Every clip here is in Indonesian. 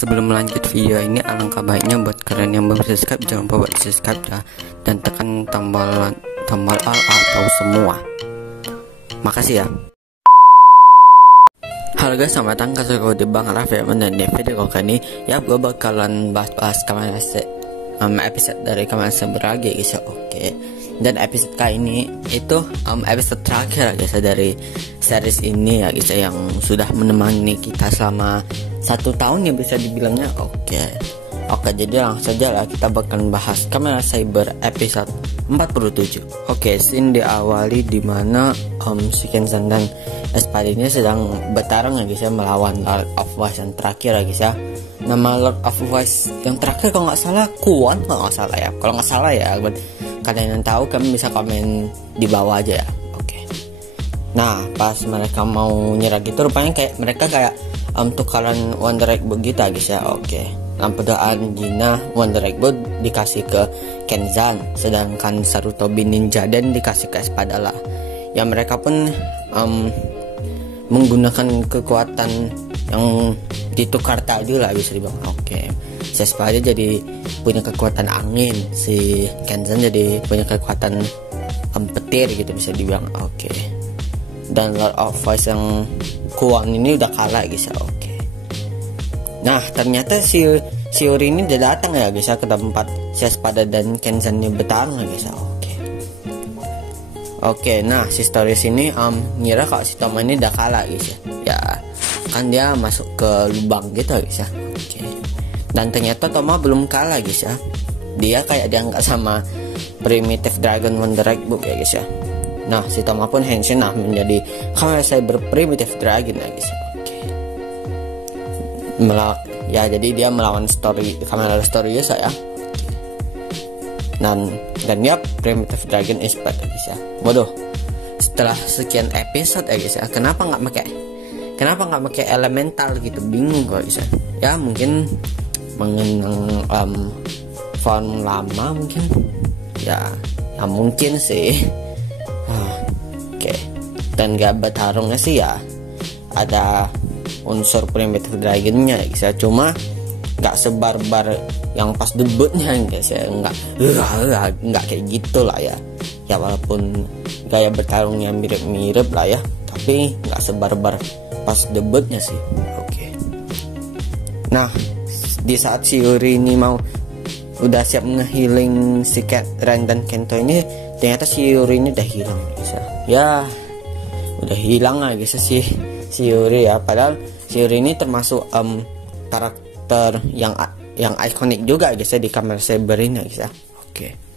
sebelum melanjut video ini, alangkah baiknya buat kalian yang belum subscribe, jangan lupa buat subscribe ya, dan tekan tombol all atau semua. Makasih ya. Halo guys, selamat datang ke channel di Bang Raf ya. Dan di video kali ini ya gue bakalan bahas episode dari Kamen Rider lagi guys ya. Oke. Dan episode kali ini itu episode terakhir guys ya, dari series ini ya guys ya, yang sudah menemani kita selama 1 tahun ya bisa dibilangnya. Oke, jadi langsung saja lah kita bakalan bahas Kamen Rider episode 47. Oke, scene diawali dimana si Kenzan dan Espada ini sedang bertarung ya guys ya, melawan Lord of Voice yang terakhir ya guys ya. Nama Lord of Voice yang terakhir kalau nggak salah Kuon, kalau nggak salah ya. Buat kalian yang tahu kalian bisa komen di bawah aja ya. Oke. Nah, pas mereka mau nyerah gitu rupanya mereka tukaran Wonder Egg begitu guys ya. Oke. Pedaan Gina Wonder Egg dikasih ke Kenzan, sedangkan Sarutobi Ninja Den dikasih ke Espada lah. Ya mereka pun menggunakan kekuatan yang ditukar tadi lah bisa dibilang. Oke. Si Espada jadi punya kekuatan angin, si Kenzan jadi punya kekuatan petir gitu bisa dibilang. Oke. Dan Lord of Voice yang Kuon ini udah kalah guys ya. Oke. Nah, ternyata si Yuri ini udah datang ya guys ya ke tempat si Espada dan Kenzan bertarung ya guys ya. Oke, nah si Stories ini ngira kalau si Toma ini udah kalah guys ya. Ya, kan dia masuk ke lubang gitu guys ya. Oke. Dan ternyata Toma belum kalah guys ya. Dia kayak diangkat sama Primitive Dragon Wonder Egg Book ya guys ya. Nah, si Toma pun Henshin menjadi Kamen Rider Primitive Dragon ya guys ya. Oke. Ya, jadi dia melawan Kamen Rider Stories ya. Dan ya Primitive Dragon Expert ya guys ya. Waduh, setelah sekian episode ya guys ya, kenapa nggak pakai elemental gitu, bingung kok guys ya. Ya mungkin mengenang form lama mungkin ya mungkin sih. Oke. Dan gak bertarungnya sih ya ada unsur Primitive Dragonnya ya guys ya, cuma nggak sebarbar yang pas debutnya guys ya, nggak kayak gitu lah ya. Ya walaupun gaya bertarungnya mirip-mirip lah ya, tapi nggak sebarbar pas debutnya sih. Oke. Nah, di saat si Yuri ini udah siap ngehealing si Ren dan Kento ini, ternyata si Yuri ini udah hilang guys ya. Ya udah hilang lah guys ya si Yuri ya. Padahal si Yuri ini termasuk karakter yang ikonik juga guys ya di Kamen Rider ini guys ya. Oke.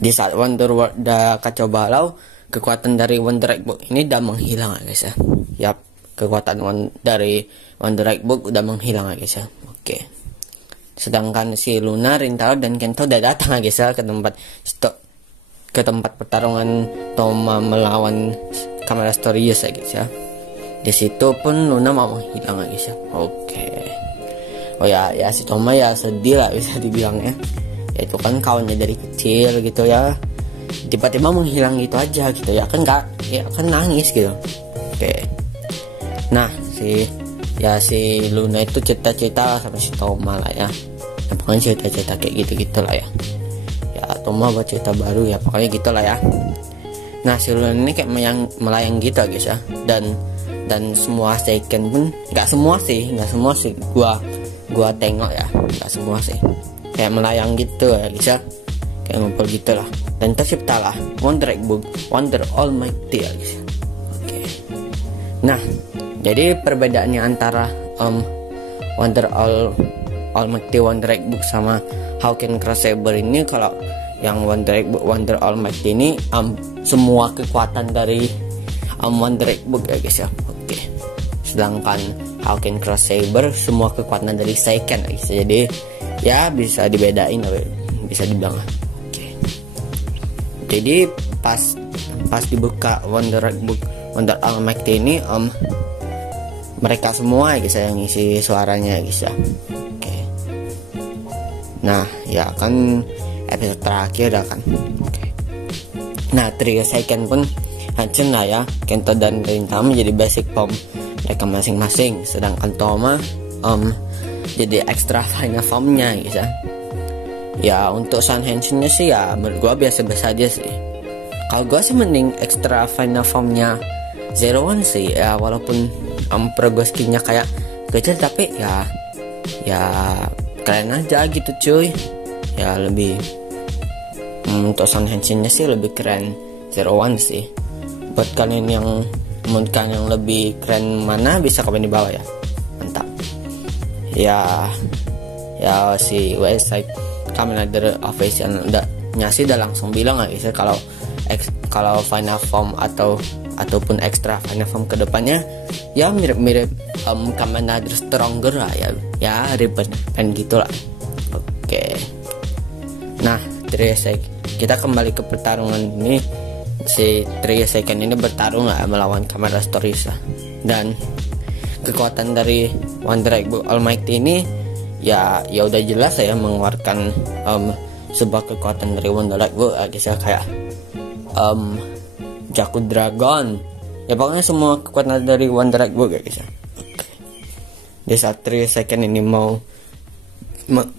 Di saat Wonder World udah kacau balau, kekuatan dari Wonder Egg Book ini udah menghilang guys ya. Yap, kekuatan dari Wonder Egg Book udah menghilang guys ya. Oke. Sedangkan si Luna, Rintaro dan Kento udah datang guys ya ke tempat pertarungan Toma melawan Kamen Rider Stories ya guys ya. Di situ pun Luna mau menghilang guys ya. Oke. Oh ya si Toma ya sedih lah bisa dibilang ya. Ya itu kan kawannya dari kecil gitu ya, tiba-tiba menghilang gitu aja gitu ya kan, nangis gitu. Oke. Nah si Luna itu cerita sama si Toma lah ya. Pokoknya cerita kayak gitu lah ya. Ya Toma buat cerita baru ya, pokoknya gitu lah ya. Nah si Luna ini kayak melayang gitu guys ya. Dan semua second pun nggak semua sih gua tengok ya, nggak semua sih, kayak melayang gitu ya guys ya, kayak ngumpul gitu lah. Dan terciptalah Wonder Egg Book Wonder Almighty ya guys ya. Oke. Nah, jadi perbedaannya antara Wonder Almighty Wonder Egg Book sama Hawken Cross Saber ini, kalau yang Wonder Egg Book Wonder Almighty ini semua kekuatan dari Wonder Egg Book ya guys ya. Oke. Sedangkan Hawken Cross Saber semua kekuatan dari Seiken guys. Jadi ya bisa dibedain, bisa dibilang. Oke. Jadi pas dibuka Wonder Egg Book Wonder Almighty ini mereka semua guys yang ngisi suaranya guys ya. Oke. Nah, ya kan episode terakhir dah kan. Oke. Nah, trio Seiken pun hancur lah ya. Kento dan Rintaro menjadi basic form mereka masing-masing, sedangkan Toma jadi extra final formnya gitu. Ya untuk Sun Henshin-nya sih ya menurut gua biasa-biasa aja sih. Kalau gua sih mending extra final formnya Zero One sih ya, walaupun progress skill-nya kayak kecil tapi ya keren aja gitu cuy. Ya lebih untuk Sun Henshin-nya sih lebih keren Zero One sih. Buat kalian yang menurut kalian yang lebih keren mana, bisa komen di bawah ya. Mantap. Ya si website Kamen Rider Official udah langsung bilang lah gitu, kalau final form ataupun extra final form kedepannya ya mirip-mirip Kamen Rider Stronger lah ya ribet gitulah. Oke. Nah, kita kembali ke pertarungan ini. Si Three Second ini bertarung lah melawan Kamen Rider Stories lah. Dan kekuatan dari Wonder Egg All Might ini ya udah jelas ya mengeluarkan sebuah kekuatan dari Wonder Egg bisa kayak Jaku Dragon. Ya pokoknya semua kekuatan dari Wonder Egg guys ya. Di saat 3 second ini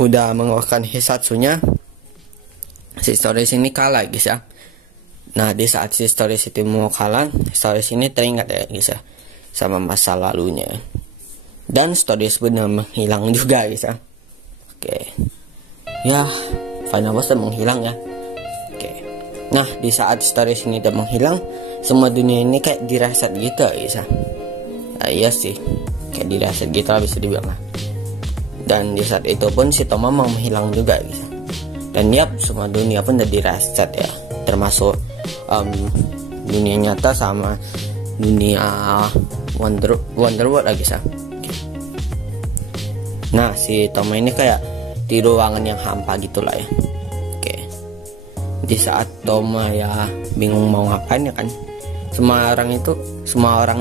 udah mengeluarkan Hisatsunya, si Stories ini kalah guys ya. Nah di saat si Stories itu mau kalah, Stories ini teringat ya guys ya sama masa lalunya. Dan Stories benar menghilang juga guys ya. Oke. Ya, final boss udah menghilang ya. Oke. Nah, di saat Stories ini udah menghilang, semua dunia ini kayak direset gitu guys ya. Nah, iya sih. Kayak direset gitu lah bisa dibilang lah. Dan di saat itu pun si Toma mau menghilang juga guys ya. Dan yap, semua dunia pun udah direset ya. Termasuk dunia nyata sama dunia Wonder World lah guys ya. Nah si Toma ini kayak di ruangan yang hampa gitulah ya. Oke. Di saat Toma ya bingung mau ngapain ya kan, semua orang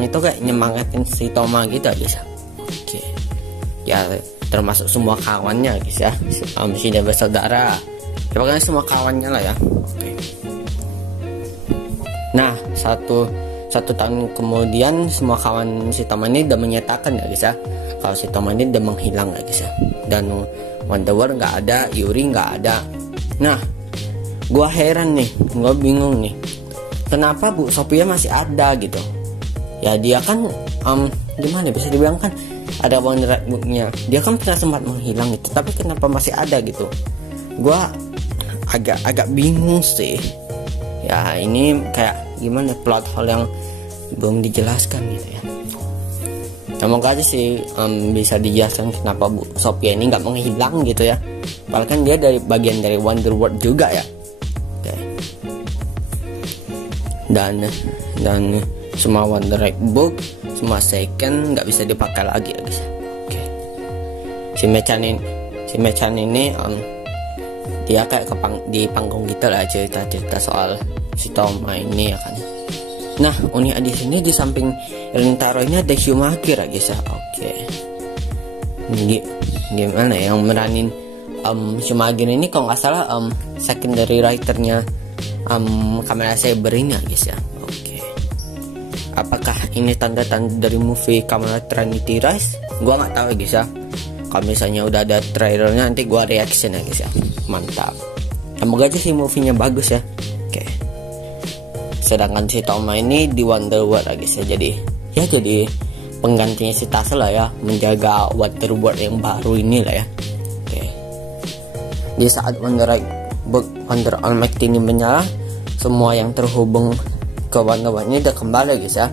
itu kayak nyemangatin si Toma gitu guys ya. Oke. Ya termasuk semua kawannya guys ya, si dia bersaudara ya, pokoknya semua kawannya lah ya. Oke. Nah satu tahun kemudian semua kawan si Toma ini udah menyatakan ya guys ya kalau si Toma ini udah menghilang ya guys ya. Dan Wonder World nggak ada, Yuri nggak ada. Nah gua heran nih, gua bingung nih, kenapa Bu Sophia masih ada gitu ya. Dia kan gimana bisa dibilang kan ada Wonder Book-nya, dia kan pernah sempat menghilang gitu, tapi kenapa masih ada gitu. Gua agak bingung sih ya. Ini kayak gimana, plot hole yang belum dijelaskan gitu ya. Semoga aja sih bisa dijelaskan kenapa Bu Sophia ini nggak menghilang gitu ya. Padahal kan dia dari bagian dari Wonder World juga ya. Oke. Dan semua Wonder Egg Book, semua second nggak bisa dipakai lagi ya guys. Oke. Si Mechan ini dia kayak di panggung gitu lah, cerita soal si Toma ini ya kan. Nah unik di sini di samping Rintaro ini ada Shumaki ya guys ya. Oke. Gimana ya yang meranin Shumaki ini kalau nggak salah secondary writernya Kamen Rider Saber ini ya guys ya. Oke. Apakah ini tanda-tanda dari movie Kamen Rider Trinity Rise? Gua nggak tahu ya guys ya. Kalau misalnya udah ada trailernya nanti gua reaction ya guys ya. Mantap. Semoga aja sih movie-nya bagus ya. Oke. Sedangkan si Toma ini di Wonder World guys ya, jadi penggantinya si Tassel lah ya, menjaga Wonder World yang baru ini lah ya. Oke. Di saat Wonder All Might ini menyala, semua yang terhubung ke Wonder World ini udah kembali guys ya.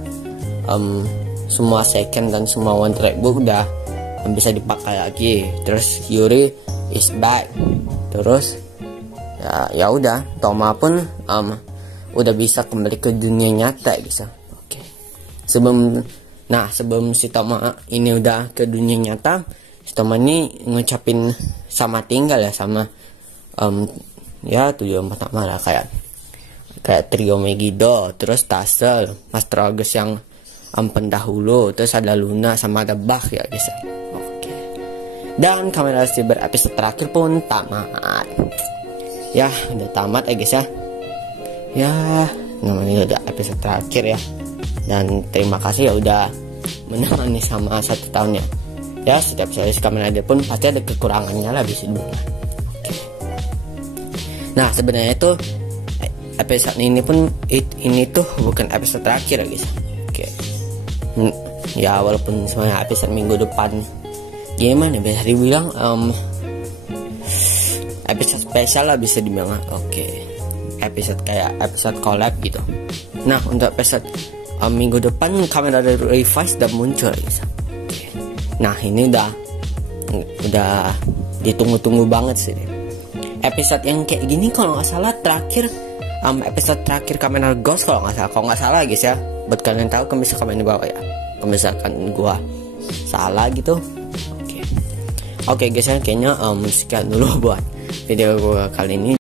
Semua second dan semua Wonder Egg Book udah bisa dipakai lagi. Terus Yuri is back. Terus ya udah, Toma pun udah bisa kembali ke dunia nyata guys ya. Oke. Sebelum si Toma ini udah ke dunia nyata, si Toma ini ngucapin sama tinggal ya sama ya 74 malah kayak Trio Megiddo, terus Tassel, Master August yang pendahulu, terus ada Luna sama ada Bach ya guys ya. Oke. Dan Kamen Rider Saber episode terakhir pun tamat. Ya udah tamat ya guys ya. Ya namanya udah episode terakhir ya. Dan terima kasih ya udah menemani sama 1 tahunnya. Ya setiap series Kamen Rider pun pasti ada kekurangannya lah bisa dibilang. Nah sebenarnya itu episode ini pun ini tuh bukan episode terakhir ya guys. Oke. Ya walaupun sebenarnya episode minggu depan gimana bisa dibilang episode spesial lah bisa dibilang. Oke. Episode kayak episode collab gitu. Nah untuk episode minggu depan Kamen Rider Revice udah muncul guys. Nah ini udah ditunggu-tunggu banget sih. Episode yang kayak gini kalau nggak salah terakhir episode terakhir Kamen Rider Ghost kalau nggak salah guys ya. Buat kalian tahu kalau misalkan komen di bawah ya. Kalau misalkan gua salah gitu. Oke guys ya kayaknya sekian dulu buat video gua kali ini.